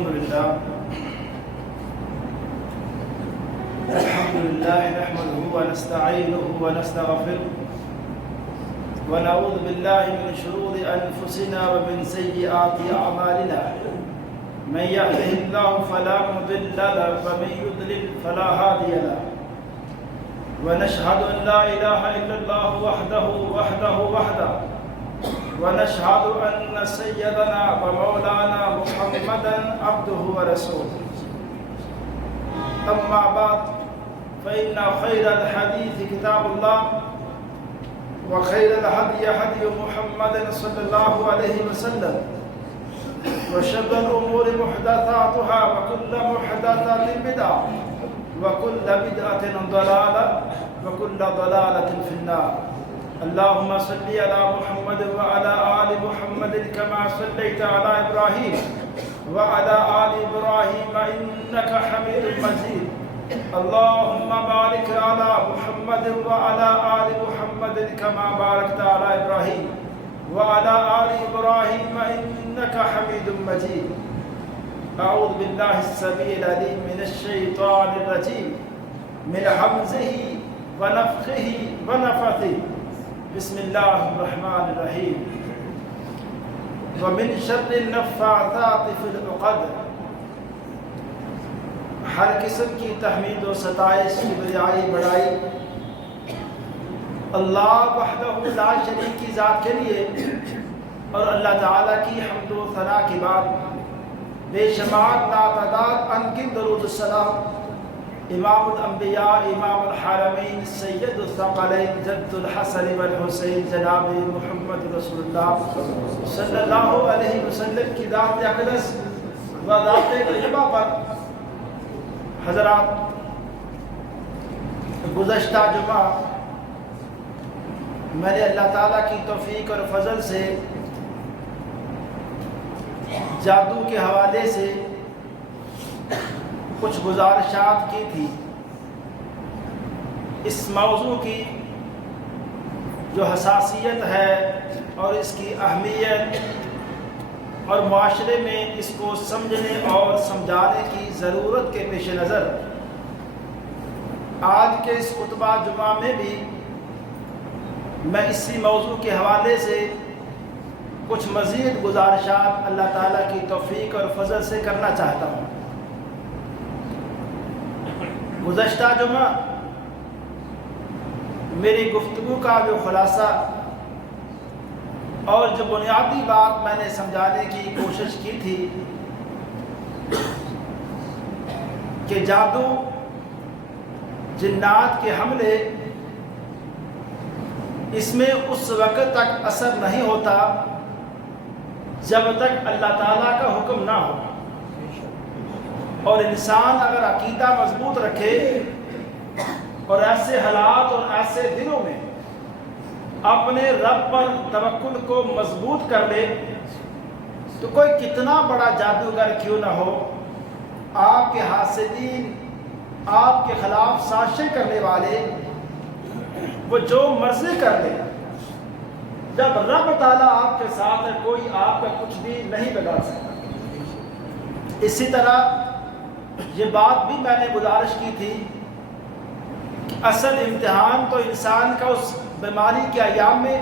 الحمد لله نحمده ونستعينه ونستغفره ونعوذ بالله من شرور أنفسنا ومن سيئات أعمالنا من يهده الله فلا مضل له ومن يضلل فلا هادي له ونشهد أن لا إله إلا الله وحده ونشهد أن سيدنا ومولانا محمدا عبده ورسوله أما بعد فإن خير الحديث كتاب الله وخير الهدي هدي محمد صلى الله عليه وسلم وشر الأمور محدثاتها وكل محدثة بدعة وكل بدعة ضلالة وكل ضلالة في النار. اللهم صل على محمد وعلى آل محمد كما صليت على إبراهيم وعلى آل إبراهيم إنك حميد مجيد. اللهم بارك على محمد وعلى آل محمد كما باركت على إبراهيم وعلى آل إبراهيم إنك حميد مجيد. أعوذ بالله السميع العليم من الشيطان الرجيم من همزه ونفخه ونفثه. بسم الله الرحمن الرحيم. ومن شر النفاثات في العقد. ہر قسم کی تحمید و ستائش کی بڑائی اللہ وحدہ لا شریک کی ذات کے لیے اور اللہ تعالیٰ کی حمد و ثنا کے بعد بے شمار لاتعداد انگن درود السلام امام الانبیاء امام الحرمین سید الثقلین جد الحسن والحسین جناب محمد رسول اللہ صلی اللہ علیہ وسلم کی ذات اقدس و ذات طیبہ پر. حضرات، گزشتہ جمعہ میں نے اللہ تعالیٰ کی توفیق اور فضل سے جادو کے حوالے سے کچھ گزارشات کی تھی. اس موضوع کی جو حساسیت ہے اور اس کی اہمیت اور معاشرے میں اس کو سمجھنے اور سمجھانے کی ضرورت کے پیش نظر آج کے اس خطبہ جمعہ میں بھی میں اسی موضوع کے حوالے سے کچھ مزید گزارشات اللہ تعالیٰ کی توفیق اور فضل سے کرنا چاہتا ہوں. گزشتہ جمعہ میری گفتگو کا جو خلاصہ اور جو بنیادی بات میں نے سمجھانے کی کوشش کی تھی کہ جادو، جنات کے حملے، اس میں اس وقت تک اثر نہیں ہوتا جب تک اللہ تعالیٰ کا حکم نہ ہو. اور انسان اگر عقیدہ مضبوط رکھے اور ایسے حالات اور ایسے دنوں میں اپنے رب پر توکل کو مضبوط کر لے تو کوئی کتنا بڑا جادوگر کیوں نہ ہو، آپ کے حاسدین، آپ کے خلاف سازشیں کرنے والے، وہ جو مرضی کر لے، جب رب تعالیٰ آپ کے ساتھ ہے کوئی آپ کا کچھ بھی نہیں بگاڑ سکتا. اسی طرح یہ بات بھی میں نے گزارش کی تھی کہ اصل امتحان تو انسان کا اس بیماری کے ایام میں،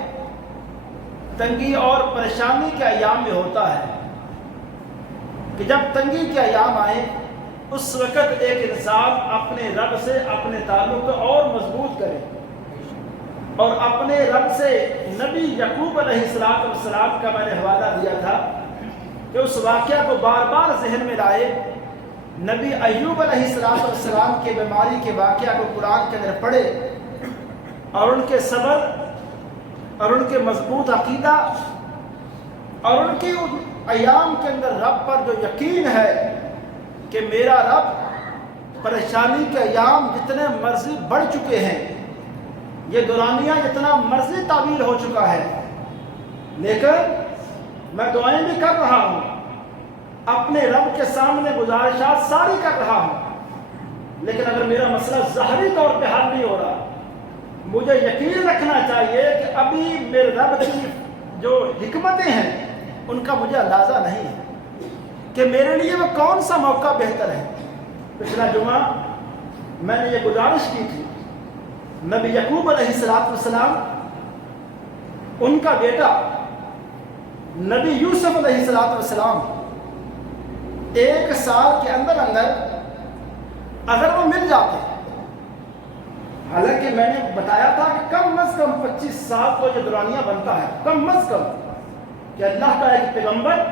تنگی اور پریشانی کے ایام میں ہوتا ہے کہ جب تنگی کے ایام آئے اس وقت ایک انسان اپنے رب سے اپنے تعلق کو اور مضبوط کرے اور اپنے رب سے نبی یعقوب علیہ السلام کا میں نے حوالہ دیا تھا کہ اس واقعہ کو بار بار ذہن میں لائے. نبی ایوب علیہ السلام کے بیماری کے واقعہ کو قرآن کے اندر پڑھے اور ان کے صبر اور ان کے مضبوط عقیدہ اور ان کے ایام کے اندر رب پر جو یقین ہے کہ میرا رب پریشانی کے ایام جتنے مرضی بڑھ چکے ہیں، یہ دورانیہ جتنا مرضی تعبیر ہو چکا ہے، لیکن میں دعائیں بھی کر رہا ہوں، اپنے رب کے سامنے گزارشات ساری کر رہا ہوں، لیکن اگر میرا مسئلہ ظاہری طور پہ حل نہیں ہو رہا، مجھے یقین رکھنا چاہیے کہ ابھی میرے رب کی جو حکمتیں ہیں ان کا مجھے اندازہ نہیں ہے کہ میرے لیے وہ کون سا موقع بہتر ہے. پچھلا جمعہ میں نے یہ گزارش کی تھی، نبی یعقوب علیہ السلام، ان کا بیٹا نبی یوسف علیہ السلام 1 سال کے اندر اگر وہ مل جاتے، حالانکہ میں نے بتایا تھا کہ کم از کم 25 سال کو یہ دورانیہ بنتا ہے، کم از کم، کہ اللہ کا ایک پیغمبر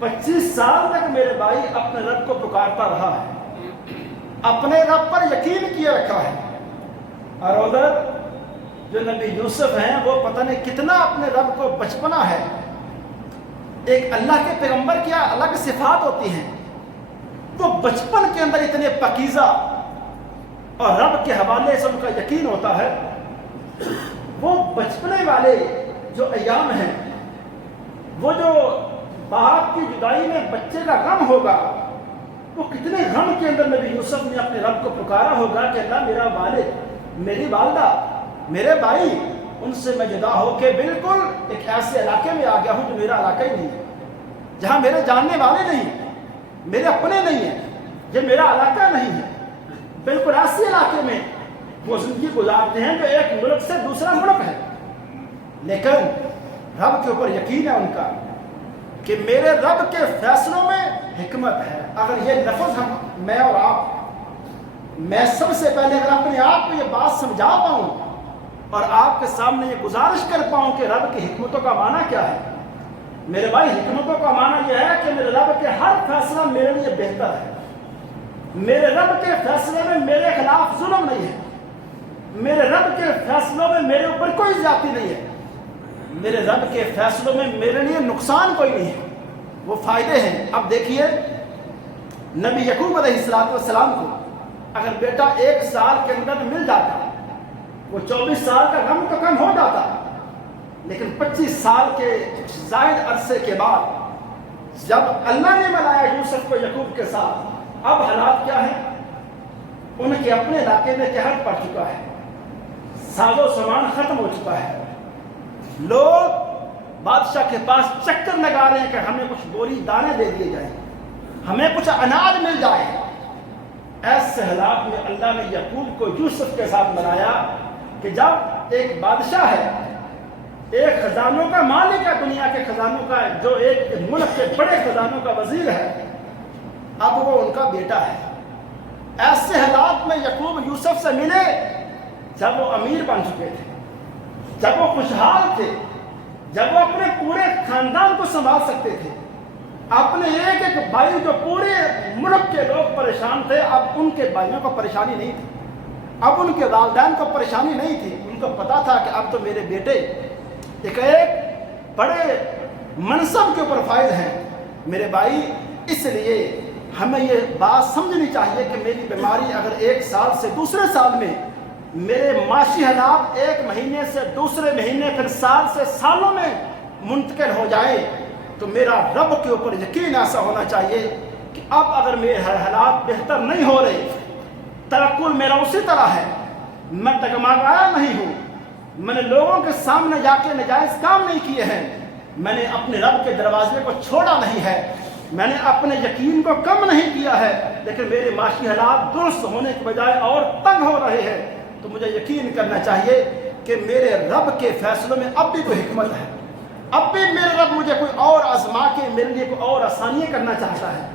25 سال تک میرے بھائی اپنے رب کو پکارتا رہا ہے، اپنے رب پر یقین کیے رکھا ہے. اور ادھر جو نبی یوسف ہیں وہ پتہ نہیں کتنا اپنے رب کو بچپنا ہے. ایک اللہ کے پیغمبر کیا الگ صفات ہوتی ہیں، وہ بچپن کے اندر اتنے پاکیزہ اور رب کے حوالے سے ان کا یقین ہوتا ہے. وہ بچپنے والے جو ایام ہیں، وہ جو باپ کی جدائی میں بچے کا غم ہوگا، وہ کتنے غم کے اندر نبی یوسف نے اپنے رب کو پکارا ہوگا کہ اللہ میرا والد، میری والدہ، میرے بھائی، ان سے میں جدا ہو کے بالکل ایک ایسے علاقے میں آ گیا ہوں جو میرا علاقہ ہی نہیں ہے، جہاں میرے جاننے والے نہیں ہیں، میرے اپنے نہیں ہیں، یہ میرا علاقہ نہیں ہے. بالکل ایسے علاقے میں وہ زندگی گزارتے ہیں جو ایک ملک سے دوسرا ملک ہے، لیکن رب کے اوپر یقین ہے ان کا کہ میرے رب کے فیصلوں میں حکمت ہے. اگر یہ لفظ میں اور آپ، میں سب سے پہلے اگر اپنے آپ کو یہ بات سمجھا پاؤں اور آپ کے سامنے یہ گزارش کر پاؤں کہ رب کی حکمتوں کا معنی کیا ہے. میرے بھائی، حکمتوں کا معنی یہ ہے کہ میرے رب کے ہر فیصلہ میرے لیے بہتر ہے. میرے رب کے فیصلے میں میرے خلاف ظلم نہیں ہے، میرے رب کے فیصلوں میں میرے اوپر کوئی زیادتی نہیں ہے، میرے رب کے فیصلوں میں میرے لیے نقصان کوئی نہیں ہے، وہ فائدے ہیں. اب دیکھیے، نبی یعقوب علیہ السلام کو اگر بیٹا 1 سال کے اندر مل جاتا، وہ 24 سال کا غم تو کم ہو جاتا، لیکن 25 سال کے زائد عرصے کے بعد جب اللہ نے ملایا یوسف کو یعقوب کے ساتھ، اب حالات کیا ہیں؟ ان کے اپنے علاقے میں قحط پڑ چکا ہے، ساز و سامان ختم ہو چکا ہے، لوگ بادشاہ کے پاس چکر لگا رہے ہیں کہ ہمیں کچھ بوری دانے دے دیے جائیں، ہمیں کچھ اناج مل جائے. ایسے حالات میں اللہ نے یعقوب کو یوسف کے ساتھ ملایا کہ جب ایک بادشاہ ہے، ایک خزانوں کا مالک ہے، دنیا کے خزانوں کا، جو ایک ملک کے بڑے خزانوں کا وزیر ہے، اب وہ ان کا بیٹا ہے. ایسے حالات میں یعقوب یوسف سے ملے جب وہ امیر بن چکے تھے، جب وہ خوشحال تھے، جب وہ اپنے پورے خاندان کو سنبھال سکتے تھے. اپنے ایک ایک بھائی جو پورے ملک کے لوگ پریشان تھے، اب ان کے بھائیوں کو پریشانی نہیں تھی، اب ان کے والدین کو پریشانی نہیں تھی. ان کو پتا تھا کہ اب تو میرے بیٹے ایک بڑے منصب کے اوپر فائز ہیں. میرے بھائی، اس لیے ہمیں یہ بات سمجھنی چاہیے کہ میری بیماری اگر 1 سال سے دوسرے سال میں، میرے معاشی حالات 1 مہینے سے دوسرے مہینے، پھر سال سے سالوں میں منتقل ہو جائے، تو میرا رب کے اوپر یقین ایسا ہونا چاہیے کہ اب اگر میرے حالات بہتر نہیں ہو رہے، توکل میرا اسی طرح ہے، میں ڈگمگایا نہیں ہوں، میں نے لوگوں کے سامنے جا کے ناجائز کام نہیں کیے ہیں، میں نے اپنے رب کے دروازے کو چھوڑا نہیں ہے، میں نے اپنے یقین کو کم نہیں کیا ہے، لیکن میرے معاشی حالات درست ہونے کے بجائے اور تنگ ہو رہے ہیں، تو مجھے یقین کرنا چاہیے کہ میرے رب کے فیصلوں میں اب بھی کوئی حکمت ہے، اب بھی میرے رب مجھے کوئی اور آزما کے میرے لیے کوئی اور آسانیاں کرنا چاہتا ہے.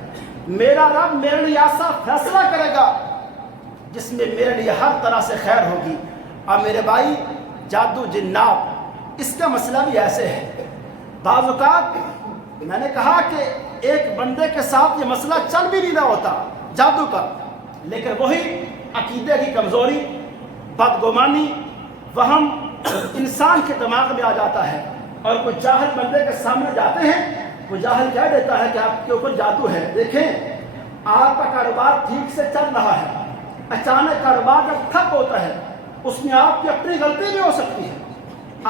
میرا رب میرے لیے ایسا فیصلہ کرے گا جس میں میرے لیے ہر طرح سے خیر ہوگی. اب میرے بھائی، جادو جنات، اس کا مسئلہ بھی ایسے ہے. بعض اوقات میں نے کہا کہ ایک بندے کے ساتھ یہ مسئلہ چل بھی نہیں رہا ہوتا جادو کا، لیکن وہی عقیدے کی کمزوری، بدگمانی، وہم انسان کے دماغ میں آ جاتا ہے، اور کوئی جاہل بندے کے سامنے جاتے ہیں، وہ جاہل کہہ دیتا ہے کہ آپ کے اوپر جادو ہے. دیکھیں، آپ کا کاروبار ٹھیک سے چل رہا ہے، اچانک کاروبار جب ٹھپ ہوتا ہے، اس میں آپ کی اپنی غلطی بھی ہو سکتی ہے،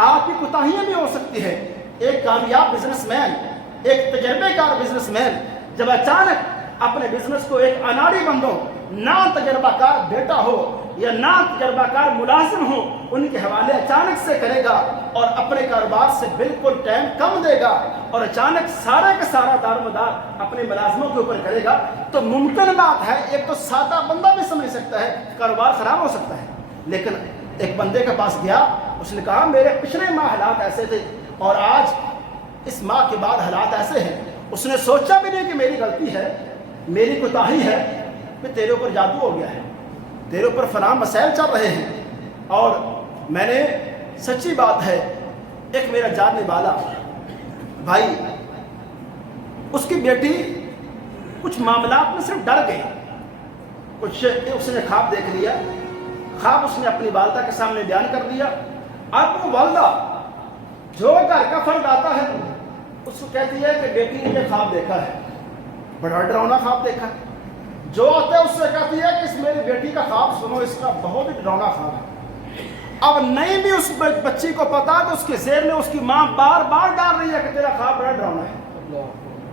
آپ کی کوتاہیاں بھی ہو سکتی ہے. ایک کامیاب بزنس مین، ایک تجربے کار بزنس مین جب اچانک اپنے بزنس کو ایک اناڑی بندو، نا تجربہ کار بیٹا ہو، یا نا تجربہ کار ملازم ہو ان کے حوالے اچانک سے کرے گا اور اپنے کاروبار سے بالکل ٹائم کم دے گا اور اچانک سارا کا سارا دار مدار اپنے ملازموں کے اوپر کرے گا تو ممکن بات ہے، ایک تو سادہ بندہ بھی سمجھ سکتا ہے کاروبار خراب ہو سکتا ہے، لیکن ایک بندے کے پاس گیا، اس نے کہا میرے پچھلے ماہ حالات ایسے تھے اور آج اس ماہ کے بعد حالات ایسے ہیں۔ اس نے سوچا بھی نہیں کہ میری غلطی ہے، میری کوتاہی ہے، کہ تیرے اوپر جادو ہو گیا ہے، تیرے اوپر فلاں مسائل چل رہے ہیں۔ اور میں نے سچی بات ہے، ایک میرا جاننے والا بھائی، اس کی بیٹی کچھ معاملات میں صرف ڈر گئی، کچھ اس نے خواب دیکھ لیا، خواب اس نے اپنی والدہ کے سامنے بیان کر دیا۔ اب وہ والدہ جو گھر کا فرد آتا ہے اس کو کہتی ہے کہ بیٹی نے یہ خواب دیکھا ہے، بڑا ڈراؤنا خواب دیکھا ہے۔ جو آتا ہے اس سے کہتی ہے کہ اس میری بیٹی کا خواب سنو، اس کا بہت ہی ڈراؤنا خواب ہے۔ اب نہیں بھی اس بچی کو پتا کہ اس کے ذہن میں اس کی ماں بار بار ڈال رہی ہے کہ تیرا خواب بڑا ڈراؤنا ہے،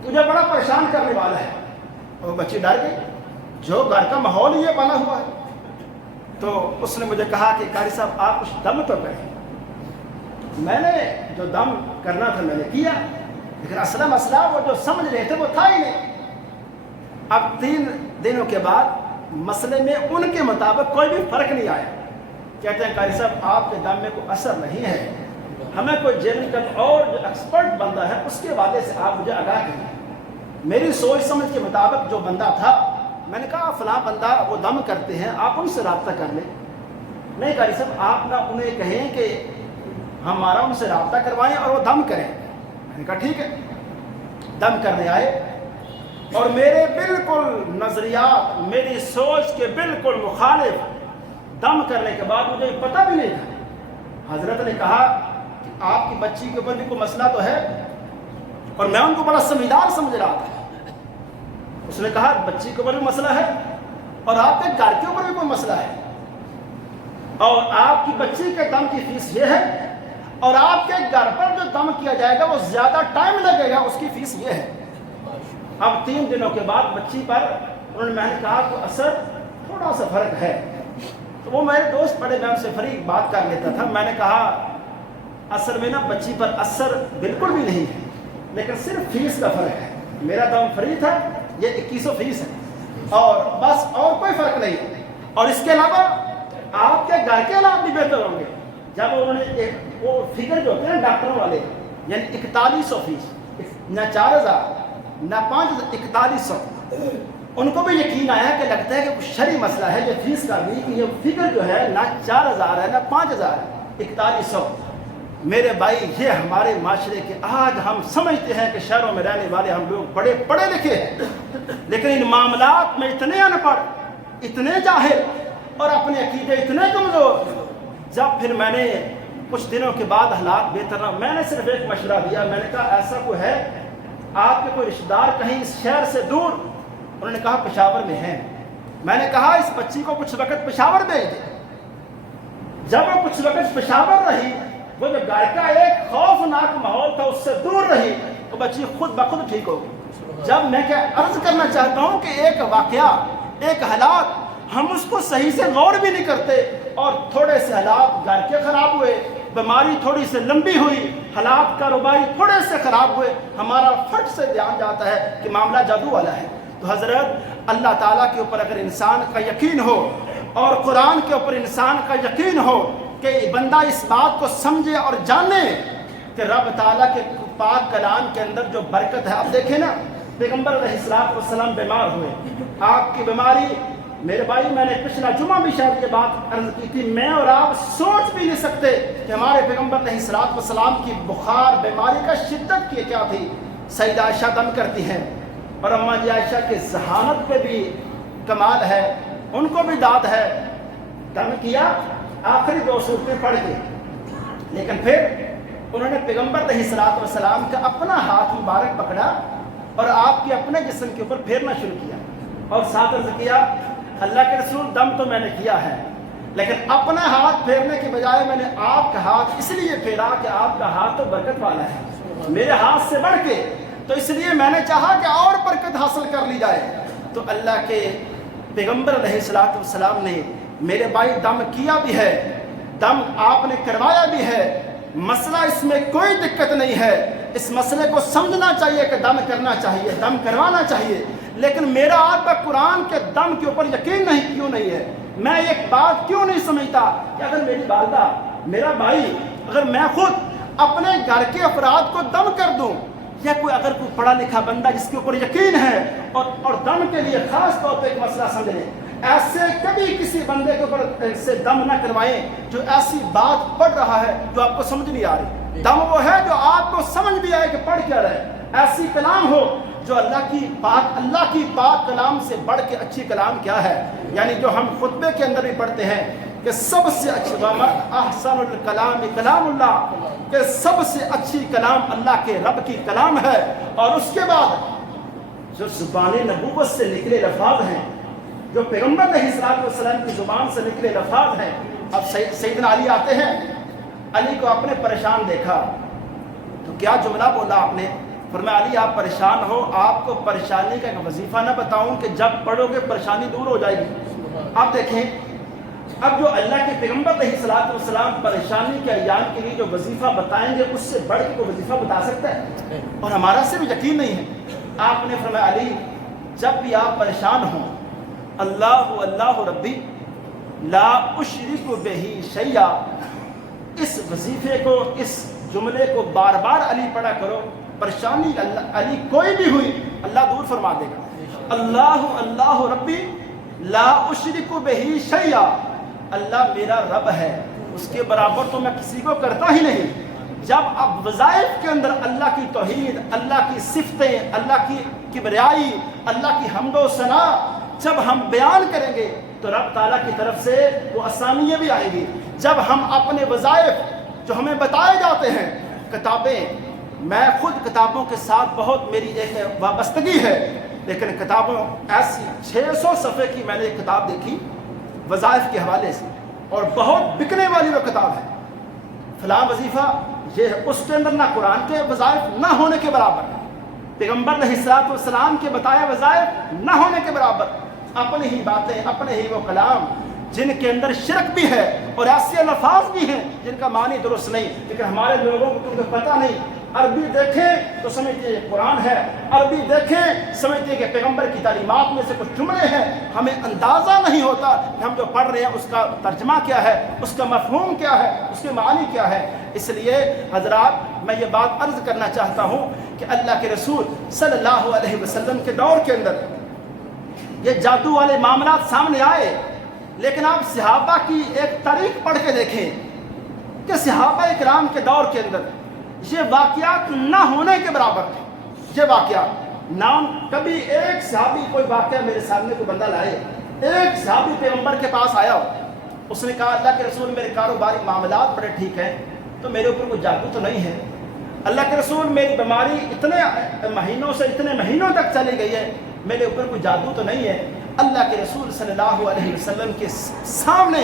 تجھے بڑا پریشان کرنے والا ہے، اور وہ بچی ڈر گئی، جو گھر کا ماحول یہ بنا ہوا ہے۔ تو اس نے مجھے کہا کہ قاری صاحب آپ کچھ دم تو کریں۔ میں نے جو دم کرنا تھا میں نے کیا، لیکن اصل مسئلہ وہ جو سمجھ رہے تھے وہ تھا ہی نہیں۔ اب 3 دنوں کے بعد مسئلے میں ان کے مطابق کوئی بھی فرق نہیں آیا۔ کہتے ہیں قاری صاحب آپ کے دم میں کوئی اثر نہیں ہے، ہمیں کوئی جیل کا اور جو ایکسپرٹ بندہ ہے اس کے حوالے سے آپ مجھے آگاہ کیجیے۔ میری سوچ سمجھ کے مطابق جو بندہ تھا، میں نے کہا فلاں بندہ وہ دم کرتے ہیں، آپ ان سے رابطہ کر لیں۔ نہیں قاری صاحب آپ نہ انہیں کہیں کہ ہمارا ان سے رابطہ کروائیں اور وہ دم کریں۔ میں نے کہا ٹھیک ہے۔ دم کرنے آئے اور میرے بالکل نظریات میری سوچ کے بالکل مخالف دم کرنے کے بعد مجھے پتہ بھی نہیں تھا۔ حضرت نے کہا کہ آپ کی بچی کے اوپر بھی کوئی مسئلہ تو ہے، اور میں ان کو بڑا سمجھدار سمجھ رہا تھا۔ اس نے کہا بچی کے اوپر بھی مسئلہ ہے اور آپ کے گھر کے اوپر بھی کوئی مسئلہ ہے، اور آپ کی بچی کے دم کی فیس یہ ہے، اور آپ کے گھر پر جو دم کیا جائے گا وہ زیادہ ٹائم لگے گا، اس کی فیس یہ ہے۔ اب 3 دنوں کے بعد بچی پر انہوں نے میں نے کہا کہ اثر تھوڑا سا فرق ہے، تو وہ میرے دوست بڑے میں ان سے فریق بات کر لیتا تھا۔ میں نے کہا اصل میں نا بچی پر اثر بالکل بھی نہیں ہے، لیکن صرف فیس کا فرق ہے۔ میرا دم فری تھا، یہ 2100 فیس ہے، اور بس اور کوئی فرق نہیں ہے۔ اور اس کے علاوہ آپ کے گھر کے حالات بھی بہتر ہوں گے۔ جب انہوں نے وہ فگر جو ہوتے ہیں ڈاکٹروں والے، یعنی 4100 فیس، نہ 4000 نہ 5000، 4100، ان کو بھی یقین آیا کہ لگتا ہے کہ کچھ شرعی مسئلہ ہے یہ فیس کا بھی، کہ یہ فگر جو ہے نہ 4000 ہے نہ 5000 ہے، 4100۔ میرے بھائی یہ ہمارے معاشرے کے آج ہم سمجھتے ہیں کہ شہروں میں رہنے والے ہم لوگ بڑے پڑھے لکھے ہیں، لیکن ان معاملات میں اتنے ان پڑھ، اتنے جاہل اور اپنے عقیدے اتنے کمزور۔ جب پھر میں نے کچھ دنوں کے بعد حالات بہتر نہ، میں نے صرف ایک مشورہ دیا، میں نے کہا ایسا کوئی ہے آپ کے کوئی رشتہ دار کہیں اس شہر سے دور؟ انہوں نے کہا پشاور میں ہیں۔ میں نے کہا اس بچی کو کچھ وقت پشاور بھیج دے۔ جب وہ کچھ وقت پشاور رہی، وہ جو گھر کا ایک خوفناک ماحول تھا اس سے دور رہی، تو بچی خود بخود ٹھیک ہوگی۔ جب میں کیا عرض کرنا چاہتا ہوں کہ ایک واقعہ، ایک حالات ہم اس کو صحیح سے غور بھی نہیں کرتے، اور تھوڑے سے حالات گھر کے خراب ہوئے، بیماری تھوڑی سے لمبی ہوئی، حالات کاروباری تھوڑے سے خراب ہوئے، ہمارا فٹ سے دھیان جاتا ہے کہ معاملہ جادو والا ہے۔ تو حضرت اللہ تعالیٰ کے اوپر اگر انسان کا یقین ہو اور قرآن کے اوپر انسان کا یقین ہو کہ بندہ اس بات کو سمجھے اور جانے کہ رب تعالیٰ کے پاک کلام کے اندر جو برکت ہے۔ اب دیکھیں نا، پیغمبر علیہ السلام بیمار ہوئے، آپ کی بیماری، میرے بھائی میں نے پچھلا جمعہ بھی شاید یہ بات عرض کی تھی، میں اور آپ سوچ بھی نہیں سکتے کہ ہمارے پیغمبر علیہ السلام کی بخار بیماری کا شدت کی کیا تھی۔ سیدہ عائشہ دم کرتی ہیں، اور اماں جی عائشہ کے ذہانت پہ بھی کمال ہے، ان کو بھی داد ہے، دم کیا آخری 2 سورتیں پڑھ کے، لیکن پھر انہوں نے پیغمبر علیہ السلام کا اپنا ہاتھ مبارک پکڑا اور آپ کے اپنے جسم کے اوپر پھیرنا شروع کیا، اور ساتھ عرض کیا اللہ کے رسول دم تو میں نے کیا ہے، لیکن اپنا ہاتھ پھیرنے کے بجائے میں نے آپ کا ہاتھ اس لیے پھیرا کہ آپ کا ہاتھ تو برکت والا ہے میرے ہاتھ سے بڑھ کے، تو اس لیے میں نے چاہا کہ اور برکت حاصل کر لی جائے۔ تو اللہ کے پیغمبر علیہ السلام نے میرے بھائی دم کیا بھی ہے، دم آپ نے کروایا بھی ہے، مسئلہ اس میں کوئی دقت نہیں ہے، اس مسئلے کو سمجھنا چاہیے کہ دم کرنا چاہیے، دم کروانا چاہیے، لیکن میرا آپ کا قرآن کے دم کے اوپر یقین کیوں نہیں ہے؟ میں ایک بات کیوں نہیں سمجھتا کہ اگر میری والدہ، میرا بھائی، اگر میں خود اپنے گھر کے افراد کو دم کر دوں، یا اگر کوئی پڑھا لکھا بندہ جس کے اوپر یقین ہے اور دم کے لیے خاص طور پہ ایک مسئلہ سمجھ لیں، ایسے کبھی کسی بندے کے اوپر سے دم نہ کروائیں جو ایسی بات پڑھ رہا ہے جو آپ کو سمجھ نہیں آ رہی۔ دم وہ ہے جو آپ کو سمجھ بھی آئے کہ پڑھ کیا رہے، ایسی کلام ہو جو اللہ کی پاک کلام سے بڑھ کے اچھی کلام کیا ہے، یعنی جو ہم خطبے کے اندر بھی پڑھتے ہیں کہ سب سے اچھی احسن الکلام کلام اللہ، کہ سب سے اچھی کلام اللہ کے رب کی کلام ہے، اور اس کے بعد جو زبان نبوت سے نکلے لفاظ ہیں، جو پیغمبر علیہ السلام کی زبان سے نکلے لفاظ ہیں۔ اب سیدنا علی آتے ہیں، علی کو آپ نے پریشان دیکھا تو کیا جملہ بولا آپ نے؟ فرمایا علی آپ پریشان ہو، آپ کو پریشانی کا ایک وظیفہ نہ بتاؤں کہ جب پڑھو گے پریشانی دور ہو جائے گی؟ آپ دیکھیں اب جو اللہ کے پیغمبر علیہ السلام پریشانی کے ایام کے لیے جو وظیفہ بتائیں گے، اس سے بڑھ کے کوئی وظیفہ بتا سکتا ہے؟ اور ہمارا صرف یقین نہیں ہے۔ آپ نے فرمایا علی جب بھی آپ پریشان ہوں، اللہ ربی لا اشرک بہ شیئا، اس وظیفے کو، اس جملے کو بار بار علی پڑھا کرو، پریشانی علی کوئی بھی ہوئی اللہ دور فرما دے گا۔ اللہ ربی لا اشرک بہ شیئا، اللہ میرا رب ہے، اس کے برابر تو میں کسی کو کرتا ہی نہیں۔ جب اب وظائف کے اندر اللہ کی توحید، اللہ کی صفتیں، اللہ کی کبریائی، اللہ کی حمد و ثنا جب ہم بیان کریں گے تو رب تعالیٰ کی طرف سے وہ اسامیاں بھی آئیں گی۔ جب ہم اپنے وظائف جو ہمیں بتائے جاتے ہیں، کتابیں، میں خود کتابوں کے ساتھ بہت میری ایک وابستگی ہے، لیکن کتابوں ایسی 600 صفحے کی میں نے ایک کتاب دیکھی وظائف کے حوالے سے، اور بہت بکنے والی وہ کتاب ہے، فلاں وظیفہ یہ ہے، اس کے اندر نہ قرآن کے وظائف نہ ہونے کے برابر ہے، پیغمبر علیہ السلام کے بتایا وظائف نہ ہونے کے برابر، اپنی ہی باتیں، اپنے ہی وہ کلام جن کے اندر شرک بھی ہے اور ایسے الفاظ بھی ہیں جن کا معنی درست نہیں، لیکن ہمارے لوگوں کو کیونکہ پتہ نہیں، عربی دیکھیں تو سمجھتے ہیں قرآن ہے، عربی دیکھیں سمجھتے ہیں کہ پیغمبر کی تعلیمات میں سے کچھ جملے ہیں، ہمیں اندازہ نہیں ہوتا کہ ہم جو پڑھ رہے ہیں اس کا ترجمہ کیا ہے، اس کا مفہوم کیا ہے، اس کے معنی کیا ہے۔ اس لیے حضرات میں یہ بات عرض کرنا چاہتا ہوں کہ اللہ کے رسول صلی اللہ علیہ وسلم کے دور کے اندر یہ جادو والے معاملات سامنے آئے، لیکن آپ صحابہ کی ایک تاریخ پڑھ کے دیکھیں کہ صحابہ اکرام کے دور کے اندر یہ واقعات نہ ہونے کے برابر تھے۔ یہ واقعات نام کبھی ایک صحابی کوئی واقعہ میرے سامنے کوئی بندہ لائے، ایک صحابی پیغمبر کے پاس آیا، اس نے کہا اللہ کے رسول میرے کاروباری معاملات بڑے ٹھیک ہیں، تو میرے اوپر کوئی جادو تو نہیں ہے؟ اللہ کے رسول میری بیماری اتنے مہینوں سے اتنے مہینوں تک چلی گئی ہے، میرے اوپر کوئی جادو تو نہیں ہے؟ اللہ کے رسول صلی اللہ علیہ وسلم کے سامنے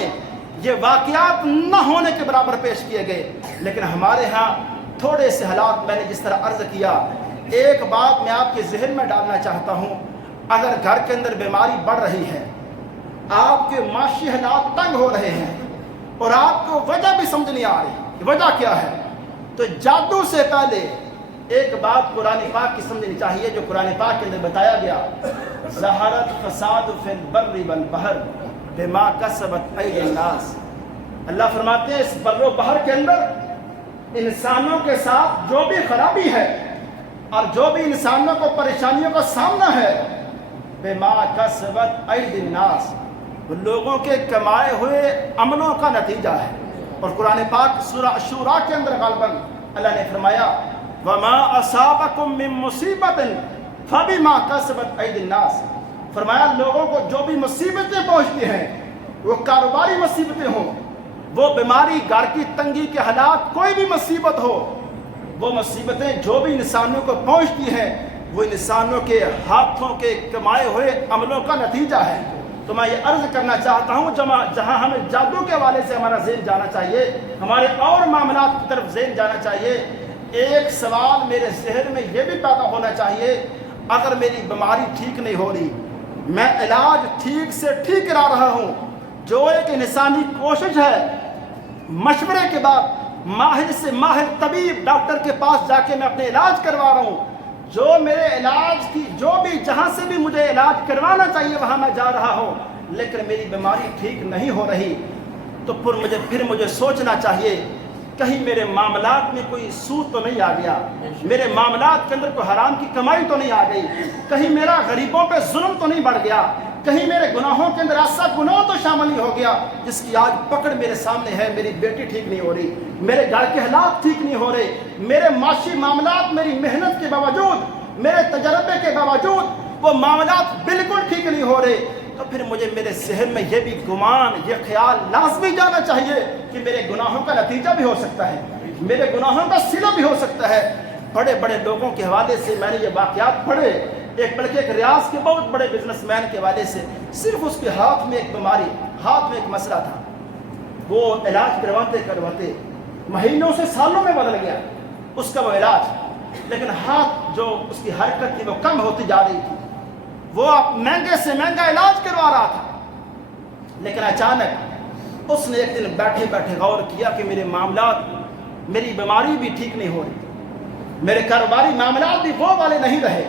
یہ واقعات نہ ہونے کے برابر پیش کیے گئے، لیکن ہمارے ہاں تھوڑے سے حالات میں نے جس طرح عرض کیا۔ ایک بات میں آپ کے ذہن میں ڈالنا چاہتا ہوں، اگر گھر کے اندر بیماری بڑھ رہی ہے، آپ کے معاشی حالات تنگ ہو رہے ہیں اور آپ کو وجہ بھی سمجھ نہیں آ رہی، وجہ کیا ہے، تو جادو سے پہلے ایک بات قرآن پاک کی سمجھنی چاہیے جو قرآن پاک کے اندر بتایا گیا، ظہرت فساد فی البر والبحر بما کسبت ایدی الناس۔ اللہ فرماتے ہیں اس بر و بحر کے اندر انسانوں کے ساتھ جو بھی خرابی ہے اور جو بھی انسانوں کو پریشانیوں کا سامنا ہے، بما کسبت ایدی الناس، وہ لوگوں کے کمائے ہوئے عملوں کا نتیجہ ہے۔ اور قرآن پاک سورہ شورا کے اندر غالباً اللہ نے فرمایا وما اصابکم من مصیبت فبما کسبت ایدی الناس، فرمایا لوگوں کو جو بھی مصیبتیں پہنچتی ہیں، وہ کاروباری مصیبتیں ہوں، وہ بیماری، گھر کی تنگی کے حالات، کوئی بھی مصیبت ہو، وہ مصیبتیں جو بھی انسانوں کو پہنچتی ہیں وہ انسانوں کے ہاتھوں کے کمائے ہوئے عملوں کا نتیجہ ہے۔ تو میں یہ عرض کرنا چاہتا ہوں جہاں ہمیں جادو کے حوالے سے ہمارا ذہن جانا چاہیے، ہمارے اور معاملات کی طرف ذہن جانا چاہیے، ایک سوال میرے ذہن میں یہ بھی پیدا ہونا چاہیے، اگر میری بیماری ٹھیک نہیں ہو رہی، میں علاج ٹھیک سے ٹھیک کرا رہا ہوں، جو ایک انسانی کوشش ہے، مشورے کے بعد ماہر سے ماہر طبیب ڈاکٹر کے پاس جا کے میں اپنے علاج کروا رہا ہوں، جو میرے علاج کی جو بھی جہاں سے بھی مجھے علاج کروانا چاہیے وہاں میں جا رہا ہوں، لیکن میری بیماری ٹھیک نہیں ہو رہی، تو پھر مجھے سوچنا چاہیے کہیں میرے معاملات میں کوئی سود تو نہیں آ گیا، میرے معاملات کے اندر کوئی حرام کی کمائی تو نہیں آ گئی، کہیں میرا غریبوں پہ ظلم تو نہیں بڑھ گیا، کہیں میرے گناہوں کے اندر ایسا گناہ تو شامل نہیں ہو گیا جس کی آج پکڑ میرے سامنے ہے، میری بیٹی ٹھیک نہیں ہو رہی، میرے گھر کے حالات ٹھیک نہیں ہو رہے، میرے معاشی معاملات میری محنت کے باوجود، میرے تجربے کے باوجود وہ معاملات بالکل ٹھیک نہیں ہو رہے، تو پھر مجھے میرے ذہن میں یہ بھی گمان، یہ خیال لازمی جانا چاہیے کہ میرے گناہوں کا نتیجہ بھی ہو سکتا ہے، میرے گناہوں کا صلہ بھی ہو سکتا ہے۔ بڑے بڑے لوگوں کے حوالے سے میں نے یہ واقعات پڑھے، بلکہ ایک ریاض کے بہت بڑے بزنس مین کے حوالے سے، صرف اس کے ہاتھ میں ایک بیماری، ہاتھ میں ایک مسئلہ تھا، وہ علاج کرواتے مہینوں سے سالوں میں بدل گیا اس کا وہ علاج، لیکن ہاتھ جو اس کی حرکت تھی وہ کم ہوتی جا رہی تھی، وہ مہنگے سے مہنگا علاج کروا رہا تھا، لیکن اچانک اس نے ایک دن بیٹھے بیٹھے غور کیا کہ میرے معاملات، میری بیماری بھی ٹھیک نہیں ہو رہی، میرے کاروباری معاملات بھی وہ والے نہیں رہے،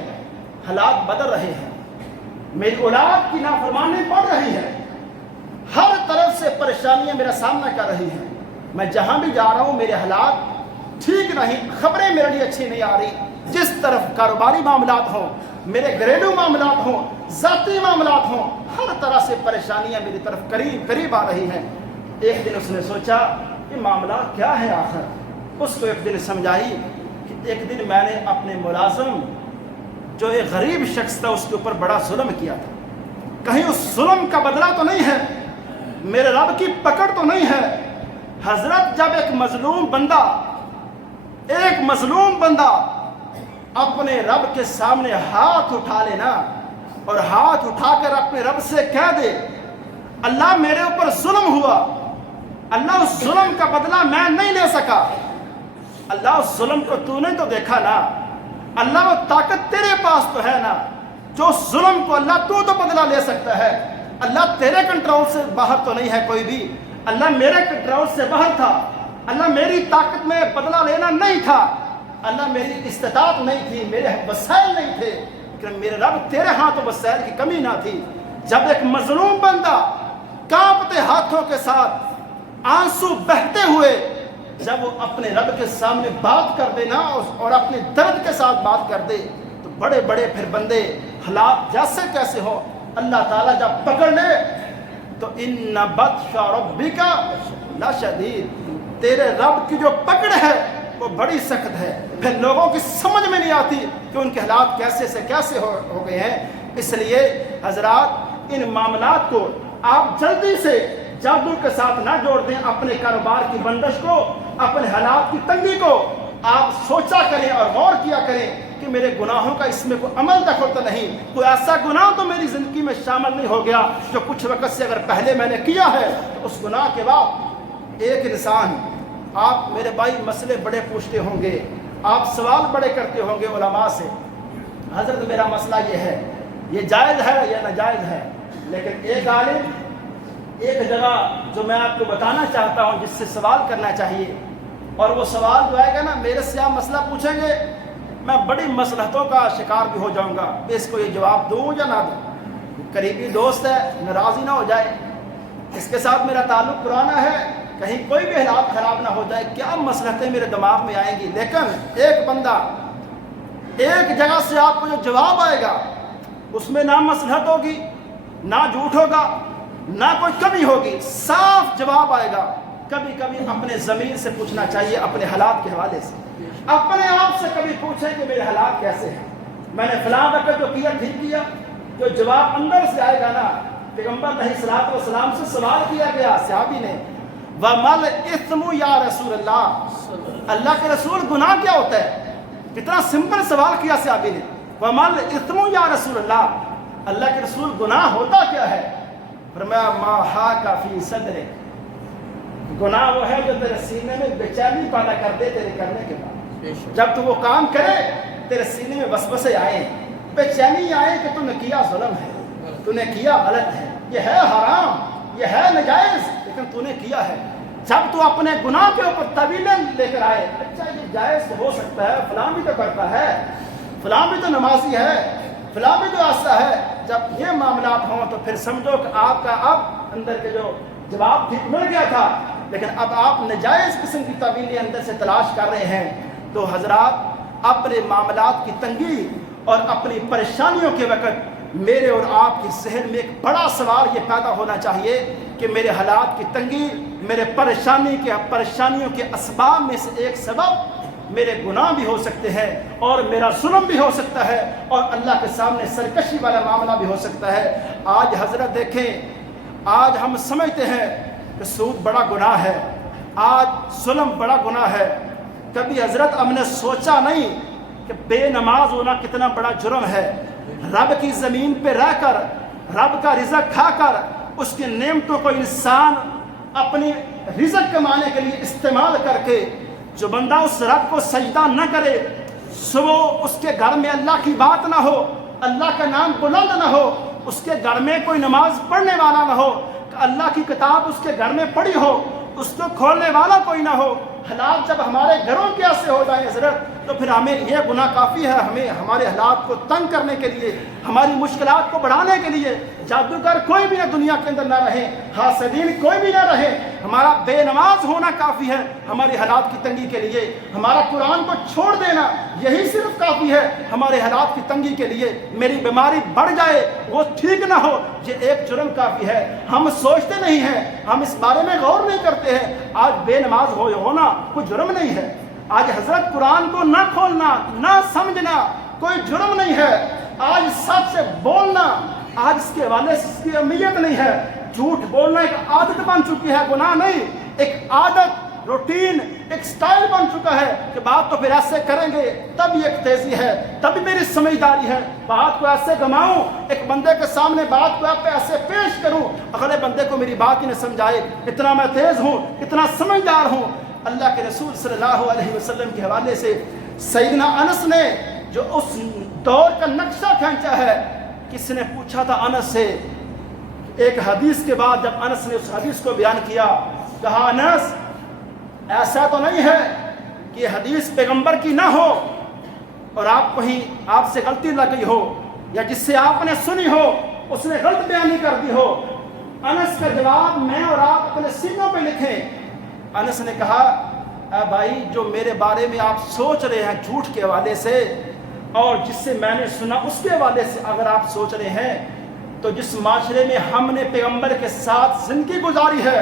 حالات بدل رہے ہیں، میری اولاد کی نافرمانی بڑھ رہی ہے، ہر طرف سے پریشانیاں میرا سامنا کر رہی ہیں، میں جہاں بھی جا رہا ہوں میرے حالات ٹھیک نہیں، خبریں میرے لیے اچھی نہیں آ رہی، جس طرف کاروباری معاملات ہوں، میرے گھریلو معاملات ہوں، ذاتی معاملات ہوں، ہر طرح سے پریشانیاں میری طرف قریب آ رہی ہیں۔ ایک دن اس نے سوچا کہ معاملہ کیا ہے آخر، اس کو ایک دن سمجھائی کہ ایک دن میں نے اپنے ملازم جو ایک غریب شخص تھا اس کے اوپر بڑا ظلم کیا تھا، کہیں اس ظلم کا بدلہ تو نہیں ہے، میرے رب کی پکڑ تو نہیں ہے۔ حضرت جب ایک مظلوم بندہ اپنے رب کے سامنے ہاتھ اٹھا لینا اور ہاتھ اٹھا کر اپنے رب سے کہہ دے اللہ میرے اوپر ظلم ہوا، اللہ اس ظلم کا بدلہ میں نہیں لے سکا، اللہ اس ظلم کو تو نے تو دیکھا نا، اللہ وہ طاقت تیرے پاس تو ہے نا، جو ظلم کو اللہ تو بدلہ لے سکتا ہے، اللہ تیرے کنٹرول سے باہر تو نہیں ہے کوئی بھی، اللہ میرے کنٹرول سے باہر تھا، اللہ میری طاقت میں بدلہ لینا نہیں تھا، اللہ میری استطاعت نہیں تھی، میرے وسائل نہیں تھے، لیکن میرے رب تیرے ہاں تو وسائل کی کمی نہ تھی۔ جب ایک مظلوم بندہ کانپتے ہاتھوں کے ساتھ آنسو بہتے ہوئے جب وہ اپنے رب کے سامنے بات کر دے نا اور اپنے درد کے ساتھ بات کر دے تو بڑے بڑے پھر بندے حالات جیسے کیسے ہو اللہ تعالیٰ جب پکڑ لے تو ان بطش ربک لشدید، تیرے رب کی جو پکڑ ہے وہ بڑی سخت ہے، پھر لوگوں کی سمجھ میں نہیں آتی کہ ان کے حالات کیسے سے کیسے ہو گئے ہیں۔ اس لیے حضرات ان معاملات کو آپ جلدی سے جادو کے ساتھ نہ جوڑ دیں، اپنے کاروبار کی بندش کو، اپنے حالات کی تنگی کو آپ سوچا کریں اور غور کیا کریں کہ میرے گناہوں کا اس میں کوئی عمل دخل تو نہیں، کوئی ایسا گناہ تو میری زندگی میں شامل نہیں ہو گیا جو کچھ وقت سے اگر پہلے میں نے کیا ہے تو اس گناہ کے بعد ایک انسان، آپ میرے بھائی مسئلے بڑے پوچھتے ہوں گے، آپ سوال بڑے کرتے ہوں گے علماء سے، حضرت میرا مسئلہ یہ ہے، یہ جائز ہے یا ناجائز ہے، لیکن ایک عالم ایک جگہ جو میں آپ کو بتانا چاہتا ہوں جس سے سوال کرنا چاہیے، اور وہ سوال جو آئے گا نا میرے سے آپ مسئلہ پوچھیں گے میں بڑی مصلحتوں کا شکار بھی ہو جاؤں گا کہ اس کو یہ جواب دوں یا نہ دوں، قریبی دوست ہے ناراض ہی نہ ہو جائے، اس کے ساتھ میرا تعلق پرانا ہے، کہیں کوئی بھی حالات خراب نہ ہو جائے، کیا مصلحتیں میرے دماغ میں آئیں گی، لیکن ایک بندہ ایک جگہ سے آپ کو جو جواب آئے گا اس میں نہ مصلحت ہوگی، نہ جھوٹ ہوگا، نہ کوئی کمی ہوگی، صاف جواب آئے گا۔ کبھی کبھی اپنے ضمیر سے پوچھنا چاہیے، اپنے حالات کے حوالے سے اپنے آپ سے کبھی پوچھیں کہ میرے حالات کیسے ہیں، میں نے فلاں وقت جو کیا ٹھیک کیا، جو جواب اندر سے آئے گا نا، پیغمبر علیہ الصلوۃ والسلام سے سوال کیا گیا صحابی نے، وَمَلْ اِثْمُ یا رسول اللہ، اللہ کے رسول گناہ کیا ہوتا ہے، کتنا سمپل سوال کیا صحابی نے، وَمَلْ اِثْمُ یا رسول اللہ، اللہ کے رسول گناہ ہوتا کیا ہے، فرمایا مَا حَاكَ فِي صَدْرِكَ، گناہ وہ ہے جو تیرے سینے میں بے چینی پیدا کر دے تیرے کرنے کے بعد، جب تو وہ کام کرے تیرے سینے میں وسوسے آئے، بے چینی آئے کہ تو نے کیا ظلم ہے، تو نے کیا غلط ہے، یہ ہے حرام، یہ ہے نجائز لیکن تو نے کیا ہے. جب تو اپنے گناہ کے اوپر طویلیں لے کر آئے, اچھا یہ جائز تو ہو سکتا ہے, فلاں بھی تو کرتا ہے, فلاں بھی تو نمازی ہے, فلاں بھی تو ایسا ہے, جب یہ معاملات ہوں تو پھر سمجھو کہ آپ کا اب اندر کے جو جواب ٹھیک مل گیا تھا, لیکن اب آپ نجائز قسم کی طویلیں اندر سے تلاش کر رہے ہیں. تو حضرات اپنے معاملات کی تنگی اور اپنی پریشانیوں کے وقت میرے اور آپ کی ذہن میں ایک بڑا سوال یہ پیدا ہونا چاہیے کہ میرے حالات کی تنگی, میرے پریشانیوں کے اسباب میں سے ایک سبب میرے گناہ بھی ہو سکتے ہیں اور میرا ظلم بھی ہو سکتا ہے اور اللہ کے سامنے سرکشی والا معاملہ بھی ہو سکتا ہے. آج حضرت دیکھیں, آج ہم سمجھتے ہیں کہ سود بڑا گناہ ہے, آج ظلم بڑا گناہ ہے. کبھی حضرت ہم نے سوچا نہیں کہ بے نماز ہونا کتنا بڑا جرم ہے. رب کی زمین پہ رہ کر, رب کا رزق کھا کر, اس کی نعمتوں کو انسان اپنی رزق کمانے کے لیے استعمال کر کے, جو بندہ اس رب کو سجدہ نہ کرے, صبح اس کے گھر میں اللہ کی بات نہ ہو, اللہ کا نام بلند نہ ہو, اس کے گھر میں کوئی نماز پڑھنے والا نہ ہو, کہ اللہ کی کتاب اس کے گھر میں پڑھی ہو, اس کو کھولنے والا کوئی نہ ہو. حالات جب ہمارے گھروں کے ایسے ہو جائیں حضرت, تو پھر ہمیں یہ گناہ کافی ہے. ہمیں ہمارے حالات کو تنگ کرنے کے لیے, ہماری مشکلات کو بڑھانے کے لیے جادوگر کوئی بھی نہ دنیا کے اندر نہ رہے, حاسدین کوئی بھی نہ رہے. ہمارا بے نماز ہونا کافی ہے ہمارے حالات کی تنگی کے لیے. ہمارا قرآن کو چھوڑ دینا یہی صرف کافی ہے ہمارے حالات کی تنگی کے لیے. میری بیماری بڑھ جائے, وہ ٹھیک نہ ہو, یہ ایک جرم کافی ہے. ہم سوچتے نہیں ہیں, ہم اس بارے میں غور نہیں کرتے ہیں. آج بے نماز ہونا کوئی جرم نہیں ہے. آج حضرت قرآن کو نہ کھولنا, نہ سمجھنا کوئی جرم نہیں ہے. آج سچ سے بولنا, آج اس کے حوالے سے اس کی اہمیت نہیں ہے. جھوٹ بولنا ایک عادت بن چکی ہے, گناہ نہیں, ایک عادت, روٹین, ایک سٹائل بن چکا ہے کہ بات تو پھر ایسے کریں گے تب یہ ایک تیزی ہے, تب میری سمجھداری ہے. بات کو ایسے گھماؤں, ایک بندے کے سامنے بات کو آپ پہ ایسے پیش کروں, اگلے بندے کو میری بات ہی نہ سمجھائے, اتنا میں تیز ہوں, اتنا سمجھدار ہوں. اللہ کے رسول صلی اللہ علیہ وسلم کے حوالے سے سیدنا انس نے جو اس دور کا نقشہ کھینچا ہے, کسی نے پوچھا تھا انس سے ایک حدیث کے بعد, جب انس نے اس حدیث کو بیان کیا, کہا انس ایسا تو نہیں ہے کہ یہ حدیث پیغمبر کی نہ ہو اور آپ کہیں آپ سے غلطی لگ گئی ہو, یا جس سے آپ نے سنی ہو اس نے غلط بیانی کر دی ہو. انس کا جواب میں اور آپ اپنے سینوں پہ لکھیں. انس نے کہا, اے بھائی جو میرے بارے میں آپ سوچ رہے ہیں جھوٹ کے حوالے سے, اور جس سے میں نے سنا اس کے حوالے سے اگر آپ سوچ رہے ہیں, تو جس معاشرے میں ہم نے پیغمبر کے ساتھ زندگی گزاری ہے,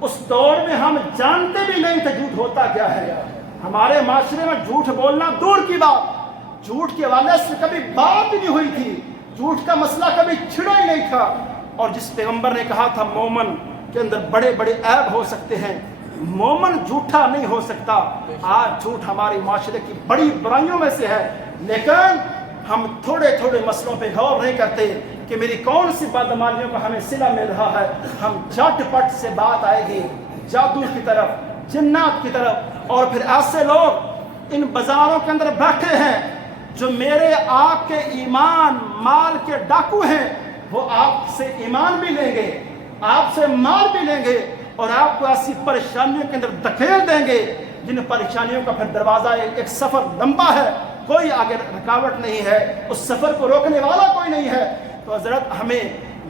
اس دور میں ہم جانتے بھی نہیں تھے جھوٹ ہوتا کیا ہے. ہمارے معاشرے میں جھوٹ بولنا دور کی بات, جھوٹ کے حوالے سے کبھی بات ہی نہیں ہوئی تھی, جھوٹ کا مسئلہ کبھی چھڑا ہی نہیں تھا. اور جس پیغمبر نے کہا تھا مومن کے اندر بڑے بڑے عیب ہو سکتے ہیں, مومن جھوٹا نہیں ہو سکتا. آج جھوٹ ہماری معاشرے کی بڑی برائیوں میں سے ہے, لیکن ہم تھوڑے تھوڑے مسئلوں پہ غور نہیں کرتے کہ میری کون سی بدعمالیوں کا ہمیں صلہ مل رہا ہے. ہم جھٹ پٹ سے بات آئے گی جادو کی طرف, جنات کی طرف, اور پھر ایسے لوگ ان بازاروں کے اندر بیٹھے ہیں جو میرے آپ کے ایمان مال کے ڈاکو ہیں. وہ آپ سے ایمان بھی لیں گے, آپ سے مال بھی لیں گے, اور آپ کو ایسی پریشانیوں کے اندر دھکیل دیں گے جن پریشانیوں کا پھر دروازہ, ایک سفر لمبا ہے, کوئی آگے رکاوٹ نہیں ہے, اس سفر کو روکنے والا کوئی نہیں ہے. تو حضرت ہمیں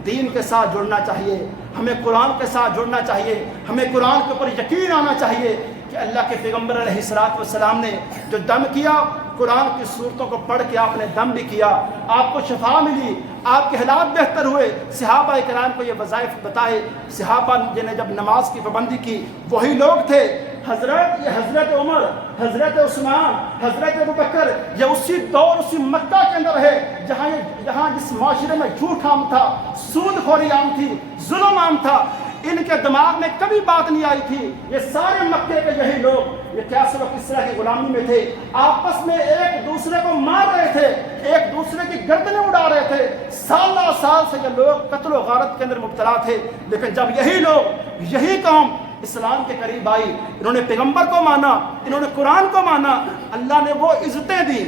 دین کے ساتھ جڑنا چاہیے, ہمیں قرآن کے ساتھ جڑنا چاہیے, ہمیں قرآن کے اوپر یقین آنا چاہیے کہ اللہ کے پیغمبر علیہ الصلوۃ والسلام نے جو دم کیا, قرآن کی صورتوں کو پڑھ کے آپ نے دم بھی کیا, آپ کو شفا ملی, آپ کے حالات بہتر ہوئے. صحابہ کرام کو یہ وظائف بتائے, صحابہ نے جب نماز کی پابندی کی وہی لوگ تھے. حضرت عمر, حضرت عثمان, حضرت ابوبکر, یہ اسی دور اسی مکہ کے اندر ہے جہاں جس معاشرے میں جھوٹ عام تھا, سود خوری عام تھی, ظلم عام تھا. ان کے دماغ میں کبھی بات نہیں آئی تھی. یہ سارے مکے کے یہی لوگ, یہ کیسے وقت اس طرح کی غلامی میں تھے, آپس میں ایک دوسرے کو مار رہے تھے, ایک دوسرے کی گردنیں اڑا رہے تھے. سالہ سال سے یہ لوگ قتل و غارت کے اندر مبتلا تھے. لیکن جب یہی لوگ, یہی قوم اسلام کے قریب آئی, انہوں نے پیغمبر کو مانا, انہوں نے قرآن کو مانا, اللہ نے وہ عزتیں دی,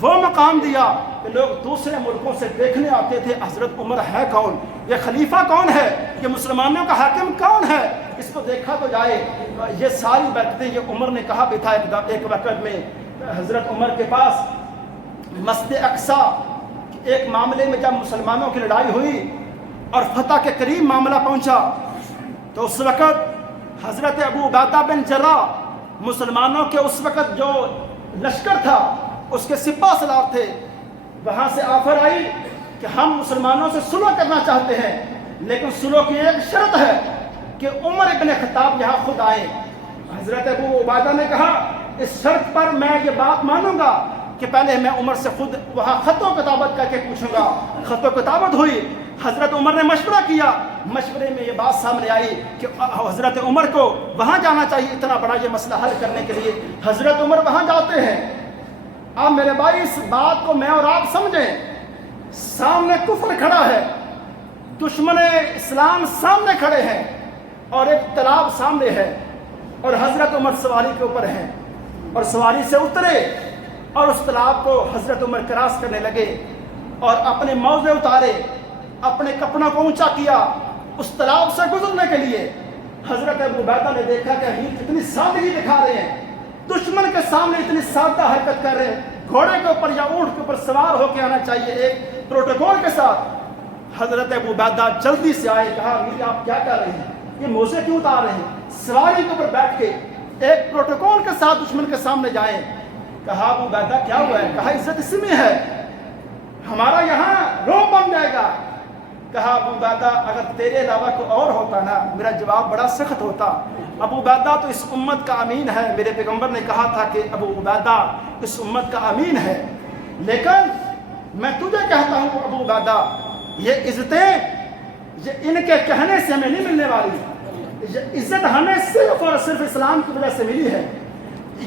وہ مقام دیا کہ کہ لوگ دوسرے ملکوں سے دیکھنے آتے تھے حضرت عمر ہے کون، یہ خلیفہ کون ہے، یہ مسلمانوں کا حاکم کون ہے، اس کو دیکھا تو جائے۔ یہ ساری برکتیں یہ عمر نے کہا بھی تھا ایک وقت میں حضرت عمر کے پاس مسجد اقصی ایک معاملے میں جب مسلمانوں کی لڑائی ہوئی اور فتح کے قریب معاملہ پہنچا تو اس وقت حضرت ابو عبیدہ بن جراح مسلمانوں کے اس وقت جو لشکر تھا اس کے سپاہ سالار تھے، وہاں سے آفر آئی کہ ہم مسلمانوں سے صلح کرنا چاہتے ہیں، لیکن صلح کی ایک شرط ہے کہ عمر ابن خطاب یہاں خود آئیں۔ حضرت ابو عبیدہ نے کہا اس شرط پر میں یہ بات مانوں گا کہ پہلے میں عمر سے خود وہاں خط و کتابت کر کے پوچھوں گا۔ خط و کتابت ہوئی، حضرت عمر نے مشورہ کیا، مشورے میں یہ بات سامنے آئی کہ حضرت عمر کو وہاں جانا چاہیے اتنا بڑا یہ مسئلہ حل کرنے کے لیے۔ حضرت عمر وہاں جاتے ہیں۔ اب میرے بھائی اس بات کو میں اور آپ سمجھیں، سامنے کفر کھڑا ہے، دشمن اسلام سامنے کھڑے ہیں اور ایک تالاب سامنے ہے اور حضرت عمر سواری کے اوپر ہیں اور سواری سے اترے اور اس تالاب کو حضرت عمر کراس کرنے لگے اور اپنے موزے اتارے، اپنے کپڑوں کو اونچا کیا اس تالاب سے گزرنے کے لیے۔ حضرت ابو عبیدہ نے دیکھا کہ یہ کتنی سادگی دکھا رہے ہیں، دشمن کے سامنے اتنی سادہ حرکت کر رہے ہیں، گھوڑے کے اوپر یا اونٹ کے اوپر سوار ہو کے آنا چاہیے ایک پروٹوکول کے ساتھ۔ حضرت ابو عبیدہ جلدی سے آئے، کہا میری آپ کیا کر رہے ہیں، یہ موزے کیوں اتار رہے ہیں، سواری کے اوپر بیٹھ کے ایک پروٹوکول کے ساتھ دشمن کے سامنے جائیں۔ کہا ابو عبیدہ کیا ہوا ہے، کہا عزت اسی میں ہے، ہمارا یہاں روب بن جائے گا۔ کہا ابو عبیدہ اگر تیرے علاوہ کوئی اور ہوتا نا میرا جواب بڑا سخت ہوتا، ابو عبیدہ تو اس امت کا امین ہے، میرے پیغمبر نے کہا تھا کہ ابو عبیدہ اس امت کا امین ہے، لیکن میں تجھے کہتا ہوں ابو عبیدہ یہ عزتیں یہ ان کے کہنے سے ہمیں نہیں ملنے والی، یہ عزت ہمیں صرف اور صرف اسلام کی وجہ سے ملی ہے۔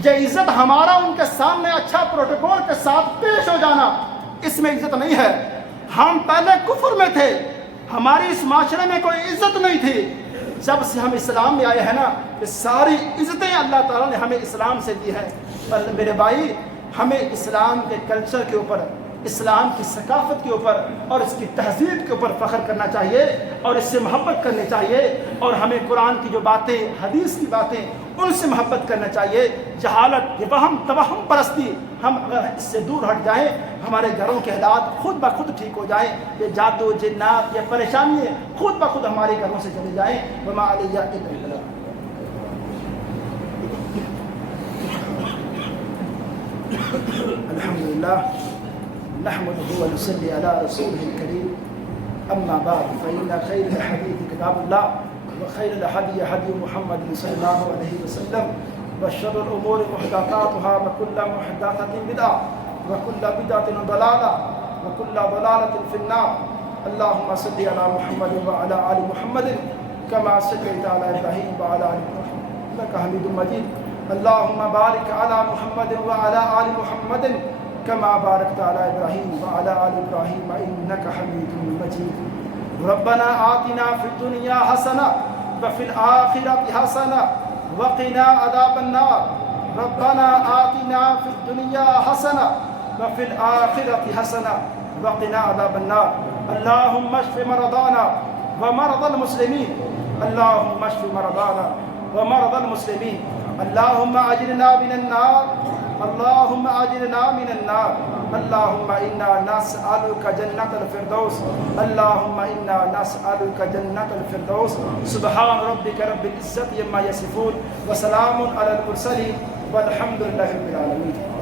یہ عزت ہمارا ان کے سامنے اچھا پروٹوکول کے ساتھ پیش ہو جانا، اس میں عزت نہیں ہے۔ ہم پہلے کفر میں تھے، ہماری اس معاشرے میں کوئی عزت نہیں تھی، جب سے ہم اسلام میں آئے ہیں نا یہ ساری عزتیں اللہ تعالیٰ نے ہمیں اسلام سے دی ہے۔ پر میرے بھائی ہمیں اسلام کے کلچر کے اوپر، اسلام کی ثقافت کے اوپر اور اس کی تہذیب کے اوپر فخر کرنا چاہیے اور اس سے محبت کرنی چاہیے، اور ہمیں قرآن کی جو باتیں، حدیث کی باتیں ان سے محبت کرنا چاہیے۔ جہالت، یہ وہم توہم پرستی، ہم اگر اس سے دور ہٹ جائیں ہمارے گھروں کے حالات خود بخود ٹھیک ہو جائیں، یہ جادو جنات یہ پریشانیاں خود بخود ہمارے گھروں سے چلے جائیں۔ وما علیہ الا البلاغ۔ الحمدللہ نحمده ونصلي على رسوله الكريم، أما بعد فإن خير الحديث كتاب الله وخير الهدي هدي محمد صلى الله عليه وسلم وشر الأمور محدثاتها وكل محدثة بدعة وكل بدعة ضلالة وكل ضلالة في النار۔ اللهم صل على محمد وعلى آل محمد كما صليت على إبراهيم وعلى آل إبراهيم إنك حميد مجيد۔ اللهم بارك على محمد وعلى آل محمد كما باركت على إبراهيم وعلى آل إبراهيم إنك حميد مجيد۔ ربنا آتنا في الدنيا حسنة وفي الآخرة حسنة وقنا عذاب النار۔ ربنا آتنا في الدنيا حسنة وفي الآخرة حسنة وقنا عذاب النار۔ اللهم اشف مرضانا ومرضى المسلمين، اللهم اشف مرضانا ومرضى المسلمين، اللهم أجرنا من النار، اللهم أجرنا من النار، اللهم إنا نسألك جنة الفردوس، اللهم إنا نسألك جنة الفردوس۔ سبحان ربك رب العزة عما يصفون وسلام على المرسلين والحمد لله رب العالمين۔